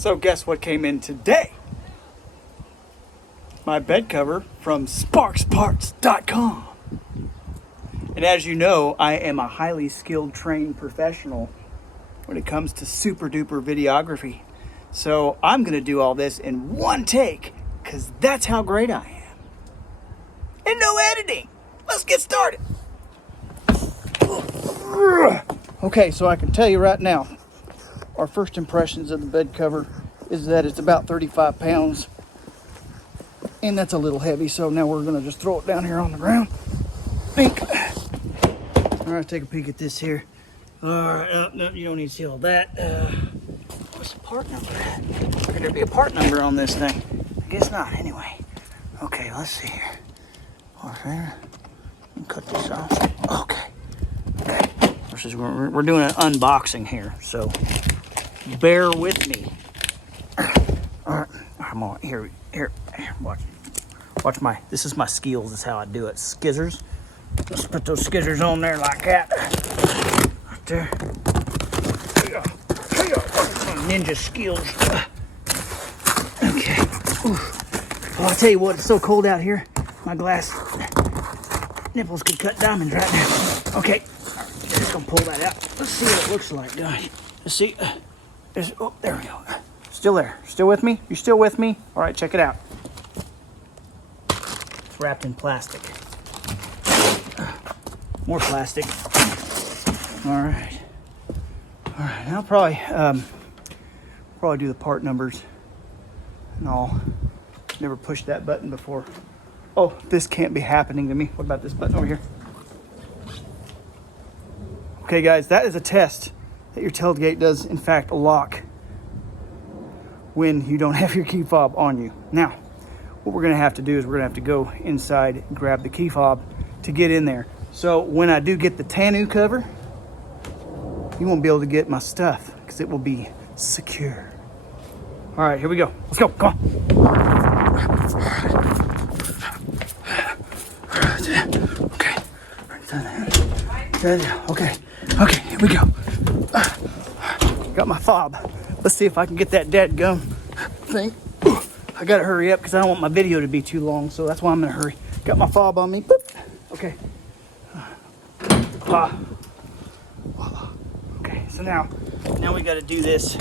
So guess what came in today? My bed cover from sparksparts.com. And as you know, I am a highly skilled, trained professional when it comes to super duper videography. So I'm going to do all this in one take because that's how great I am. And no editing. Let's get started. Okay, so I can tell you right now, our first impressions of the bed cover is that it's about 35 pounds. And that's a little heavy, so now we're going to just throw it down here on the ground. Think. All right, take a peek at this here. All right, no, you don't need to see all that. What's the part number at? Could there be a part number on this thing? I guess not, anyway. Okay, let's see here. Okay, cut this off. Okay. We're doing an unboxing here, so bear with me. All right, I'm on here. Watch this is my skills. This is how I do it. Skizzers. Let's put those skizzers on there like that. Right there. Ninja skills. Okay. Well, I'll tell you what, it's so cold out here. My glass nipples could cut diamonds right now. Okay. Just gonna pull that out. Let's see what it looks like, guys. Let's see. Oh, there we go. Still there. Still with me? You still with me? All right, check it out. It's wrapped in plastic. More plastic. All right. All right. Now probably do the part numbers and all. Never pushed that button before. Oh, this can't be happening to me. What about this button over here? Okay, guys, that is a test that your tailgate does, in fact, lock when you don't have your key fob on you. Now, what we're going to have to do is we're going to have to go inside and grab the key fob to get in there. So when I do get the tonneau cover, you won't be able to get my stuff because it will be secure. All right, here we go. Let's go. Come on. Okay. Okay, here we go. Got my fob. Let's see if I can get that dadgum thing. I gotta hurry up because I don't want my video to be too long, so that's why I'm gonna hurry. Got my fob on me. Boop. Okay. Voila. Okay, so now we gotta do this.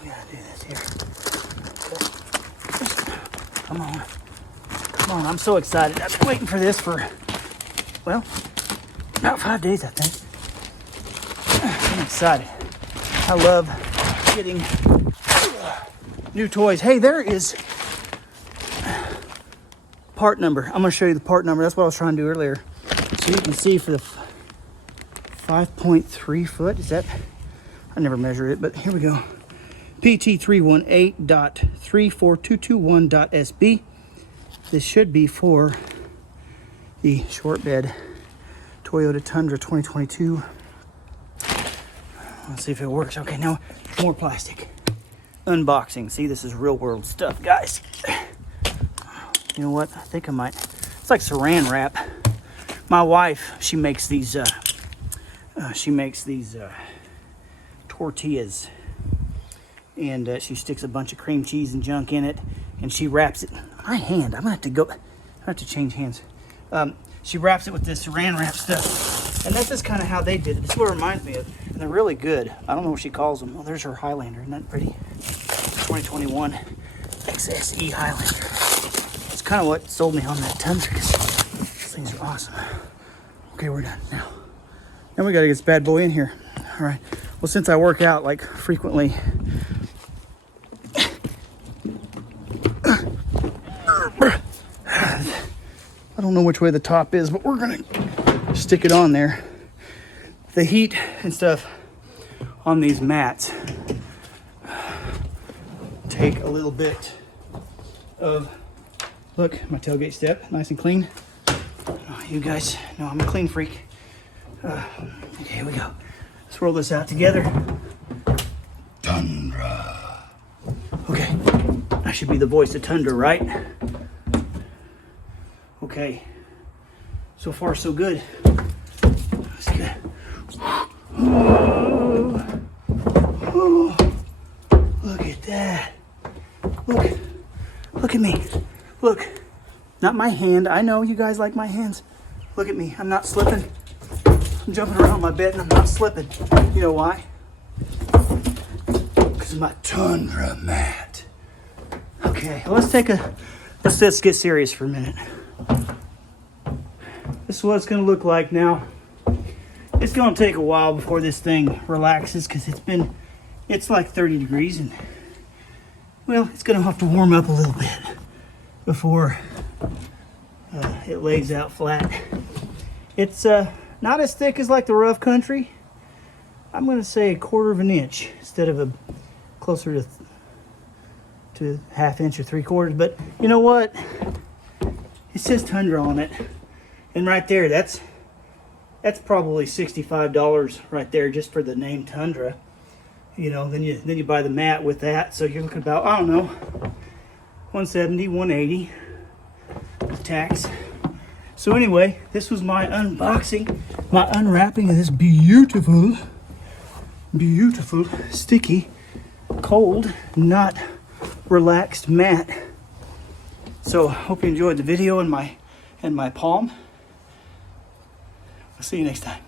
We gotta do this here. Come on. I'm so excited. I've been waiting for this for, well, about 5 days, I think. I'm excited. I love getting new toys. Hey, there is part number. I'm going to show you the part number. That's what I was trying to do earlier. So you can see for the 5.3 foot. Is that? I never measure it, but here we go. PT318.34221.SB. This should be for the short bed Toyota Tundra 2022. Let's see if it works. Okay, now more plastic. Unboxing. See, this is real world stuff, guys. You know what? I think I might. It's like saran wrap. My wife, she makes these tortillas, and she sticks a bunch of cream cheese and junk in it, and she wraps it. My hand. I'm gonna have to change hands. She wraps it with this saran wrap stuff. And that's just kind of how they did it. This is what it reminds me of. And they're really good. I don't know what she calls them. Oh, there's her Highlander. Isn't that pretty? 2021 XSE Highlander. It's kind of what sold me on that Tundra, because these things are awesome. Okay, we're done now. Now we got to get this bad boy in here. All right. Well, since I work out like frequently, I don't know which way the top is, but we're gonna stick it on there. The heat and stuff on these mats take a little bit of, look, my tailgate step, nice and clean. Oh, you guys know I'm a clean freak. Okay, here we go. Let's roll this out together. Tundra. Okay, I should be the voice of Tundra, right? Okay, so far so good. That's good. Oh, look at at that. Look at me. Look. Not my hand. I know you guys like my hands. Look at me. I'm not slipping. I'm jumping around my bed and I'm not slipping. You know why? Because of my Tundra mat. Okay, let's get serious for a minute. This is what it's going to look like now. It's going to take a while before this thing relaxes because it's like 30 degrees and, well, it's going to have to warm up a little bit before it lays out flat. It's not as thick as like the rough country. I'm going to say 1/4 of an inch instead of closer to 1/2 inch or 3/4. But you know what? It says Tundra on it, and right there, that's probably $65 right there just for the name Tundra. You know, then you buy the mat with that, so you're looking about, I don't know, $170, $180 tax. So anyway, this was my unboxing, my unwrapping of this beautiful, sticky, cold, not relaxed mat. So hope you enjoyed the video and my palm. I'll see you next time.